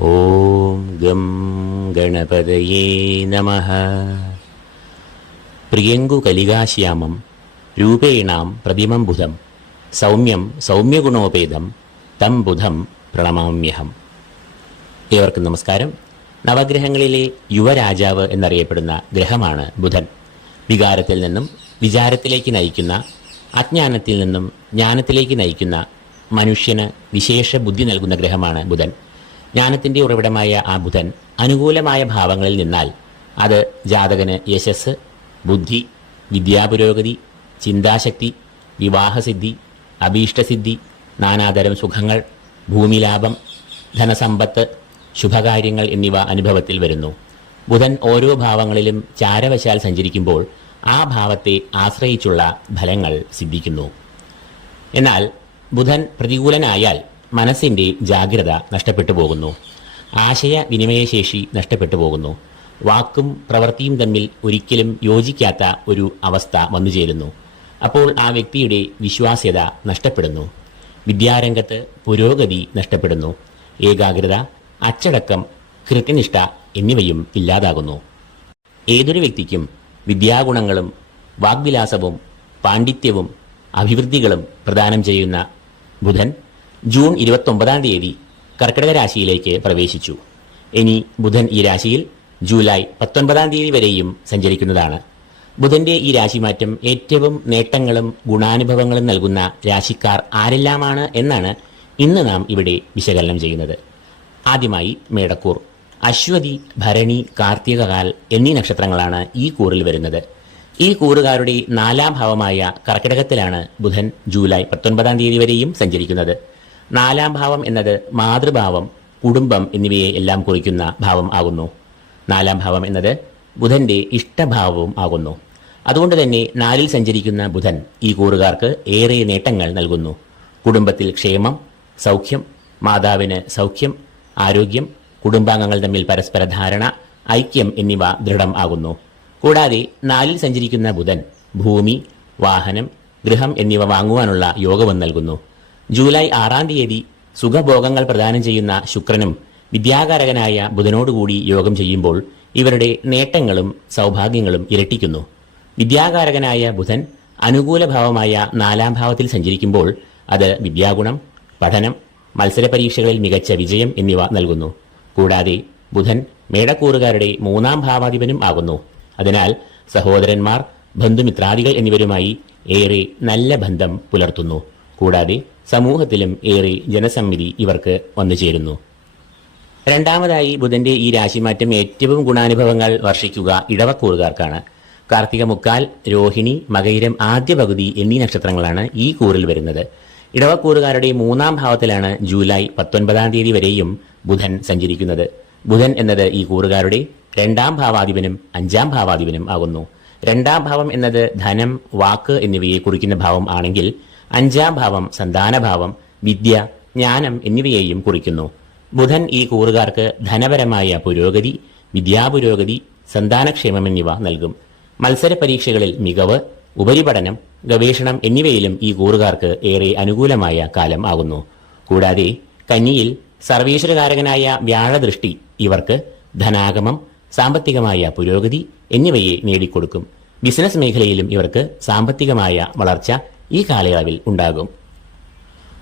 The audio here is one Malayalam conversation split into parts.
ഓം ഗം ഗണപതയേ നമ. പ്രിയങ്കു കലികാശ്യാമം രൂപേണാം പ്രതിമം ബുധം സൗമ്യം സൗമ്യഗുണോപേതം തം ബുധം പ്രണമാമ്യഹം. ഏവർക്കും നമസ്കാരം. നവഗ്രഹങ്ങളിലെ യുവരാജാവ് എന്നറിയപ്പെടുന്ന ഗ്രഹമാണ് ബുധൻ. വികാരത്തിൽ നിന്നും വിചാരത്തിലേക്ക് നയിക്കുന്ന അജ്ഞാനത്തിൽ നിന്നും ജ്ഞാനത്തിലേക്ക് നയിക്കുന്ന മനുഷ്യന് വിശേഷ ബുദ്ധി നൽകുന്ന ഗ്രഹമാണ് ബുധൻ. ജ്ഞാനത്തിന്റെ ഉറവിടമായ ആ ബുധൻ അനുകൂലമായ ഭാവങ്ങളിൽ നിന്നാൽ അത് ജാതകന് യശസ് ബുദ്ധി വിദ്യാപുരോഗതി ചിന്താശക്തി വിവാഹസിദ്ധി അഭീഷ്ടസിദ്ധി നാനാതരം സുഖങ്ങൾ ഭൂമിലാഭം ധനസമ്പത്ത് ശുഭകാര്യങ്ങൾ എന്നിവ അനുഭവത്തിൽ വരുന്നു. ബുധൻ ഓരോ ഭാവങ്ങളിലും ചാരവശാൽ സഞ്ചരിക്കുമ്പോൾ ആ ഭാവത്തെ ആശ്രയിച്ചുള്ള ഫലങ്ങൾ സിദ്ധിക്കുന്നു. എന്നാൽ ബുധൻ പ്രതികൂലനായാൽ മനസ്സിന്റെ ജാഗ്രത നഷ്ടപ്പെട്ടു പോകുന്നു. ആശയ വിനിമയശേഷി നഷ്ടപ്പെട്ടു പോകുന്നു. വാക്കും പ്രവൃത്തിയും തമ്മിൽ ഒരിക്കലും യോജിക്കാത്ത ഒരു അവസ്ഥ വന്നുചേരുന്നു അപ്പോൾ ആ വ്യക്തിയുടെ വിശ്വാസ്യത നഷ്ടപ്പെടുന്നു. വിദ്യാരംഗത്ത് പുരോഗതി നഷ്ടപ്പെടുന്നു. ഏകാഗ്രത അച്ചടക്കം കൃത്യനിഷ്ഠ എന്നിവയും ഇല്ലാതാകുന്നു. ഏതൊരു വ്യക്തിക്കും വിദ്യാഗുണങ്ങളും വാഗ്വിലാസവും പാണ്ഡിത്യവും അഭിവൃദ്ധികളും പ്രദാനം ചെയ്യുന്ന ബുധൻ ജൂൺ ഇരുപത്തൊമ്പതാം തീയതി കർക്കിടക രാശിയിലേക്ക് പ്രവേശിച്ചു. ഇനി ബുധൻ ഈ രാശിയിൽ ജൂലൈ പത്തൊൻപതാം തീയതി വരെയും സഞ്ചരിക്കുന്നതാണ്. ബുധന്റെ ഈ രാശിമാറ്റം ഏറ്റവും നേട്ടങ്ങളും ഗുണാനുഭവങ്ങളും നൽകുന്ന രാശിക്കാർ ആരെല്ലാമാണ് എന്നാണ് ഇന്ന് നാം ഇവിടെ വിശകലനം ചെയ്യുന്നത്. ആദ്യമായി മേടക്കൂർ അശ്വതി ഭരണി കാർത്തികകാൽ എന്നീ നക്ഷത്രങ്ങളാണ് ഈ കൂറിൽ വരുന്നത്. ഈ കൂറുകാരുടെ നാലാം ഭാവമായ കർക്കിടകത്തിലാണ് ബുധൻ ജൂലൈ പത്തൊൻപതാം തീയതി വരെയും സഞ്ചരിക്കുന്നത്. നാലാം ഭാവം എന്നത് മാതൃഭാവം കുടുംബം എന്നിവയെ എല്ലാം കുറിക്കുന്ന ഭാവം ആകുന്നു. നാലാം ഭാവം എന്നത് ബുധന്റെ ഇഷ്ടഭാവവും ആകുന്നു. അതുകൊണ്ട് തന്നെ നാലിൽ സഞ്ചരിക്കുന്ന ബുധൻ ഈ കൂറുകാർക്ക് ഏറെ നേട്ടങ്ങൾ നൽകുന്നു. കുടുംബത്തിൽ ക്ഷേമം സൗഖ്യം മാതാവിന് സൗഖ്യം ആരോഗ്യം കുടുംബാംഗങ്ങൾ തമ്മിൽ പരസ്പര ധാരണ ഐക്യം എന്നിവ ദൃഢം ആകുന്നു. കൂടാതെ നാലിൽ സഞ്ചരിക്കുന്ന ബുധൻ ഭൂമി വാഹനം ഗൃഹം എന്നിവ വാങ്ങുവാനുള്ള യോഗവും നൽകുന്നു. ജൂലൈ ആറാം തീയതി സുഖഭോഗങ്ങൾ പ്രദാനം ചെയ്യുന്ന ശുക്രനും വിദ്യാകാരകനായ ബുധനോടുകൂടി യോഗം ചെയ്യുമ്പോൾ ഇവരുടെ നേട്ടങ്ങളും സൗഭാഗ്യങ്ങളും ഇരട്ടിക്കുന്നു. വിദ്യാകാരകനായ ബുധൻ അനുകൂല ഭാവമായ നാലാം ഭാവത്തിൽ സഞ്ചരിക്കുമ്പോൾ അത് വിദ്യാഗുണം പഠനം മത്സര പരീക്ഷകളിൽ മികച്ച വിജയം എന്നിവ നൽകുന്നു. കൂടാതെ ബുധൻ മേടക്കൂറുകാരുടെ മൂന്നാം ഭാവാധിപനും ആകുന്നു. അതിനാൽ സഹോദരന്മാർ ബന്ധുമിത്രാദികൾ എന്നിവരുമായി ഏറെ നല്ല ബന്ധം പുലർത്തുന്നു. കൂടാതെ സമൂഹത്തിലും ഏറെ ജനസമ്മിതി ഇവർക്ക് വന്നു ചേരുന്നു. രണ്ടാമതായി ബുധന്റെ ഈ രാശിമാറ്റം ഏറ്റവും ഗുണാനുഭവങ്ങൾ വർഷിക്കുക ഇടവക്കൂറുകാർക്കാണ്. കാർത്തിക മുക്കാൽ രോഹിണി മകയിരം ആദ്യ പകുതി എന്നീ നക്ഷത്രങ്ങളാണ് ഈ കൂറിൽ വരുന്നത്. ഇടവക്കൂറുകാരുടെ മൂന്നാം ഭാവത്തിലാണ് ജൂലൈ പത്തൊൻപതാം തീയതി വരെയും ബുധൻ സഞ്ചരിക്കുന്നത്. ബുധൻ എന്നത് ഈ കൂറുകാരുടെ രണ്ടാം ഭാവാധിപനും അഞ്ചാം ഭാവാധിപനും ആകുന്നു. രണ്ടാം ഭാവം എന്നത് ധനം വാക്ക് എന്നിവയെ കുറിക്കുന്ന ഭാവം ആണെങ്കിൽ അഞ്ചാം ഭാവം സന്താനഭാവം വിദ്യ ജ്ഞാനം എന്നിവയെയും കുറിക്കുന്നു. ബുധൻ ഈ കൂറുകാർക്ക് ധനപരമായ പുരോഗതി വിദ്യാപുരോഗതി സന്താനക്ഷേമം എന്നിവ നൽകും. മത്സര പരീക്ഷകളിൽ മികവ് ഉപരിപഠനം ഗവേഷണം എന്നിവയിലും ഈ കൂറുകാർക്ക് ഏറെ അനുകൂലമായ കാലം ആകുന്നു. കൂടാതെ കന്നിയിൽ സർവീശ്വരകാരകനായ വ്യാഴദൃഷ്ടി ഇവർക്ക് ധനാഗമം സാമ്പത്തികമായ പുരോഗതി എന്നിവയെ നേടിക്കൊടുക്കും. ബിസിനസ് മേഖലയിലും ഇവർക്ക് സാമ്പത്തികമായ വളർച്ച ഈ കാലയളവിൽ ഉണ്ടാകും.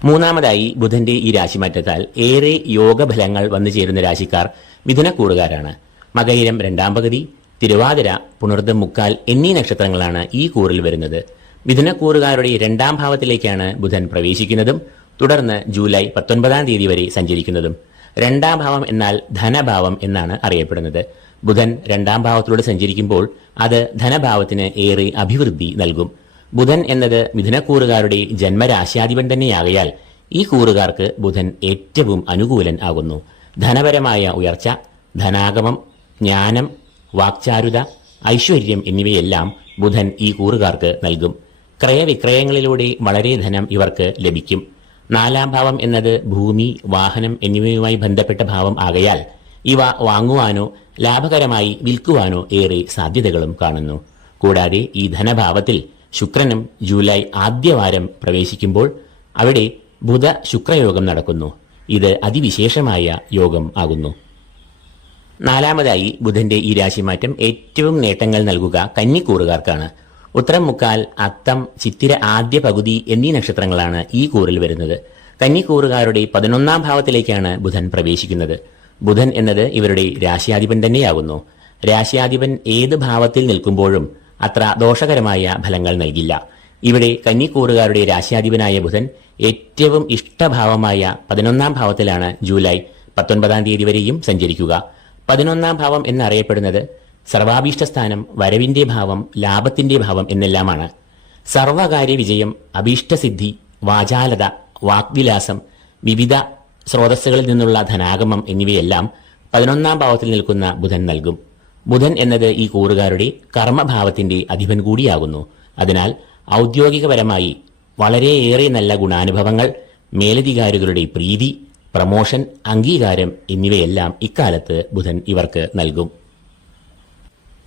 മൂന്നാമതായി ബുധന്റെ ഈ രാശിമാറ്റത്താൽ ഏറെ യോഗഫലങ്ങൾ വന്നു ചേരുന്ന രാശിക്കാർ മിഥുനക്കൂറുകാരാണ് മകയിരം രണ്ടാം പകുതി തിരുവാതിര പുണർദം മുക്കാൽ എന്നീ നക്ഷത്രങ്ങളാണ് ഈ കൂറിൽ വരുന്നത്. മിഥുനക്കൂറുകാരുടെ രണ്ടാം ഭാവത്തിലേക്കാണ് ബുധൻ പ്രവേശിക്കുന്നതും തുടർന്ന് ജൂലൈ പത്തൊൻപതാം തീയതി വരെ സഞ്ചരിക്കുന്നതും. രണ്ടാം ഭാവം എന്നാൽ ധനഭാവം എന്നാണ് അറിയപ്പെടുന്നത്. ബുധൻ രണ്ടാം ഭാവത്തിലൂടെ സഞ്ചരിക്കുമ്പോൾ അത് ധനഭാവത്തിന് ഏറെ അഭിവൃദ്ധി നൽകും. ബുധൻ എന്നത് മിഥുനക്കൂറുകാരുടെ ജന്മരാശ്യാധിപൻ തന്നെയാകയാൽ ഈ കൂറുകാർക്ക് ബുധൻ ഏറ്റവും അനുകൂലൻ ആകുന്നു. ധനപരമായ ഉയർച്ച ധനാഗമം ജ്ഞാനം വാക്ചാരുത ഐശ്വര്യം എന്നിവയെല്ലാം ബുധൻ ഈ കൂറുകാർക്ക് നൽകും. ക്രയവിക്രയങ്ങളിലൂടെ വളരെ ധനം ഇവർക്ക് ലഭിക്കും. നാലാം ഭാവം എന്നത് ഭൂമി വാഹനം എന്നിവയുമായി ബന്ധപ്പെട്ട ഭാവം ആകയാൽ ഇവ വാങ്ങുവാനോ ലാഭകരമായി വിൽക്കുവാനോ ഏറെ സാധ്യതകളും കാണുന്നു. കൂടാതെ ഈ ധനഭാവത്തിൽ ശുക്രനും ജൂലൈ ആദ്യവാരം പ്രവേശിക്കുമ്പോൾ അവിടെ ബുധ ശുക്രയോഗം നടക്കുന്നു. ഇത് അതിവിശേഷമായ യോഗം ആകുന്നു. നാലാമതായി ബുധന്റെ ഈ രാശിമാറ്റം ഏറ്റവും നേട്ടങ്ങൾ നൽകുക കന്നിക്കൂറുകാർക്കാണ്. ഉത്തരം മുക്കാൽ അത്തം ചിത്തിര ആദ്യ പകുതി എന്നീ നക്ഷത്രങ്ങളാണ് ഈ കൂറിൽ വരുന്നത്. കന്നിക്കൂറുകാരുടെ പതിനൊന്നാം ഭാവത്തിലേക്കാണ് ബുധൻ പ്രവേശിക്കുന്നത്. ബുധൻ എന്നത് ഇവരുടെ രാശിയാധിപൻ തന്നെയാകുന്നു. രാശിയാധിപൻ ഏത് ഭാവത്തിൽ നിൽക്കുമ്പോഴും അത്ര ദോഷകരമായ ഫലങ്ങൾ നൽകില്ല. ഇവിടെ കന്നിക്കൂറുകാരുടെ രാശിയാധിപനായ ബുധൻ ഏറ്റവും ഇഷ്ടഭാവമായ പതിനൊന്നാം ഭാവത്തിലാണ് ജൂലൈ പത്തൊൻപതാം തീയതി വരെയും സഞ്ചരിക്കുക. പതിനൊന്നാം ഭാവം എന്നറിയപ്പെടുന്നത് സർവാഭീഷ്ടസ്ഥാനം വരവിന്റെ ഭാവം ലാഭത്തിന്റെ ഭാവം എന്നെല്ലാമാണ്. സർവകാര്യ വിജയം അഭീഷ്ടസിദ്ധി വാചാലത വാഗ്വിലാസം വിവിധ സ്രോതസ്സുകളിൽ നിന്നുള്ള ധനാഗമം എന്നിവയെല്ലാം പതിനൊന്നാം ഭാവത്തിൽ നിൽക്കുന്ന ബുധൻ നൽകും. ബുധൻ എന്നത് ഈ കൂറുകാരുടെ കർമ്മഭാവത്തിന്റെ അധിപൻ കൂടിയാകുന്നു. അതിനാൽ ഔദ്യോഗികപരമായി വളരെയേറെ നല്ല ഗുണാനുഭവങ്ങൾ മേലധികാരികളുടെ പ്രീതി പ്രമോഷൻ അംഗീകാരം എന്നിവയെല്ലാം ഇക്കാലത്ത് ബുധൻ ഇവർക്ക് നൽകും.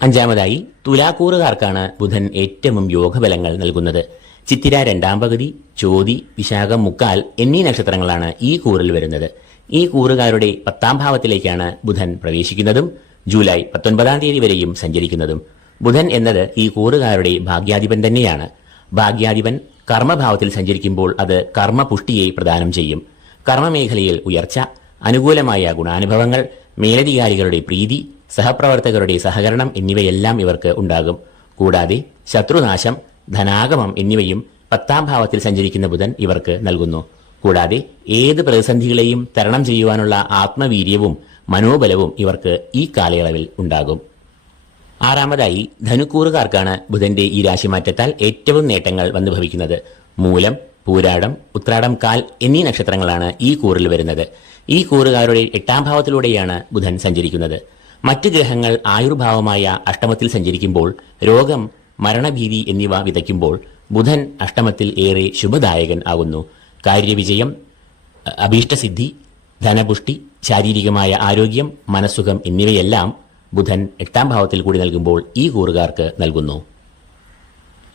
അഞ്ചാമതായി തുലാക്കൂറുകാർക്കാണ് ബുധൻ ഏറ്റവും യോഗബലങ്ങൾ നൽകുന്നത്. ചിത്തിര രണ്ടാം പകുതി ചോതി വിശാഖം മുക്കാൽ എന്നീ നക്ഷത്രങ്ങളാണ് ഈ കൂറിൽ വരുന്നത്. ഈ കൂറുകാരുടെ പത്താം ഭാവത്തിലേക്കാണ് ബുധൻ പ്രവേശിക്കുന്നതും ജൂലൈ പത്തൊൻപതാം തീയതി വരെയും സഞ്ചരിക്കുന്നതും. ബുധൻ എന്നത് ഈ കൂറുകാരുടെ ഭാഗ്യാധിപൻ തന്നെയാണ്. ഭാഗ്യാധിപൻ കർമ്മഭാവത്തിൽ സഞ്ചരിക്കുമ്പോൾ അത് കർമ്മപുഷ്ടിയെ പ്രദാനം ചെയ്യും. കർമ്മമേഖലയിൽ ഉയർച്ച അനുകൂലമായ ഗുണാനുഭവങ്ങൾ മേലധികാരികളുടെ പ്രീതി സഹപ്രവർത്തകരുടെ സഹകരണം എന്നിവയെല്ലാം ഇവർക്ക് ഉണ്ടാകും. കൂടാതെ ശത്രുനാശം ധനാഗമം എന്നിവയും പത്താം ഭാവത്തിൽ സഞ്ചരിക്കുന്ന ബുധൻ ഇവർക്ക് നൽകുന്നു. കൂടാതെ ഏത് പ്രതിസന്ധികളെയും തരണം ചെയ്യുവാനുള്ള ആത്മവീര്യവും മനോബലവും ഇവർക്ക് ഈ കാലയളവിൽ ഉണ്ടാകും. ആറാമതായി ധനുക്കൂറുകാർക്കാണ് ബുധന്റെ ഈ രാശിമാറ്റത്താൽ ഏറ്റവും നേട്ടങ്ങൾ വന്നു ഭവിക്കുന്നത്. മൂലം പൂരാടം ഉത്രാടം കാൽ എന്നീ നക്ഷത്രങ്ങളാണ് ഈ കൂറിൽ വരുന്നത്. ഈ കൂറുകാരുടെ എട്ടാം ഭാവത്തിലൂടെയാണ് ബുധൻ സഞ്ചരിക്കുന്നത്. മറ്റ് ഗ്രഹങ്ങൾ ആയുർഭാവമായ അഷ്ടമത്തിൽ സഞ്ചരിക്കുമ്പോൾ രോഗം മരണഭീതി എന്നിവ വിതയ്ക്കുമ്പോൾ ബുധൻ അഷ്ടമത്തിൽ ഏറെ ശുഭദായകൻ ആകുന്നു. കാര്യവിജയം അഭീഷ്ടസിദ്ധി ധനപുഷ്ടി ശാരീരികമായ ആരോഗ്യം മനസ്സുഖം എന്നിവയെല്ലാം ബുധൻ എട്ടാം ഭാവത്തിൽ കൂടി നൽകുമ്പോൾ ഈ കൂറുകാർക്ക് നൽകുന്നു.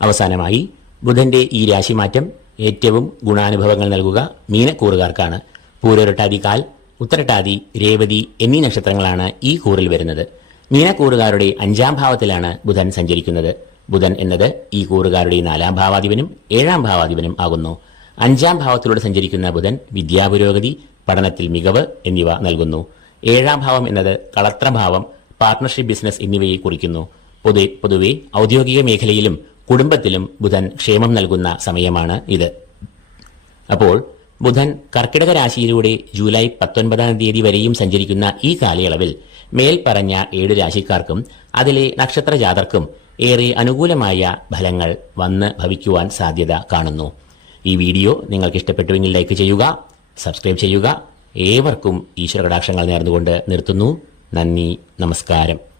അവസാനമായി ബുധന്റെ ഈ രാശിമാറ്റം ഏറ്റവും ഗുണാനുഭവങ്ങൾ നൽകുക മീനക്കൂറുകാർക്കാണ്. പൂരൊരട്ടാതി കാൽ ഉത്തരട്ടാതി രേവതി എന്നീ നക്ഷത്രങ്ങളാണ് ഈ കൂറിൽ വരുന്നത്. മീനക്കൂറുകാരുടെ അഞ്ചാം ഭാവത്തിലാണ് ബുധൻ സഞ്ചരിക്കുന്നത്. ബുധൻ എന്നത് ഈ കൂറുകാരുടെ നാലാം ഭാവാധിപനും ഏഴാം ഭാവാധിപനും ആകുന്നു. അഞ്ചാം ഭാവത്തിലൂടെ സഞ്ചരിക്കുന്ന ബുധൻ വിദ്യാപുരോഗതി പഠനത്തിൽ മികവ് എന്നിവ നൽകുന്നു. ഏഴാം ഭാവം എന്നത് കളത്രഭാവം പാർട്ണർഷിപ്പ് ബിസിനസ് എന്നിവയെ കുറിക്കുന്നു. പൊതു പൊതുവെ ഔദ്യോഗിക മേഖലയിലും കുടുംബത്തിലും ബുധൻ ക്ഷേമം നൽകുന്ന സമയമാണ് ഇത്. അപ്പോൾ ബുധൻ കർക്കിടക രാശിയിലൂടെ ജൂലൈ പത്തൊൻപതാം തീയതി വരെയും സഞ്ചരിക്കുന്ന ഈ കാലയളവിൽ മേൽപ്പറഞ്ഞ ഏഴ് രാശിക്കാർക്കും അതിലെ നക്ഷത്ര ജാതർക്കും ഏറെ അനുകൂലമായ ഫലങ്ങൾ വന്ന് ഭവിക്കുവാൻ സാധ്യത കാണുന്നു. ഈ വീഡിയോ നിങ്ങൾക്ക് ഇഷ്ടപ്പെട്ടുവെങ്കിൽ ലൈക്ക് ചെയ്യുക സബ്സ്ക്രൈബ് ചെയ്യുക. ഏവർക്കും ഈശ്വര കടാക്ഷങ്ങൾ നേർന്നുകൊണ്ട് നിർത്തുന്നു. നന്ദി നമസ്കാരം.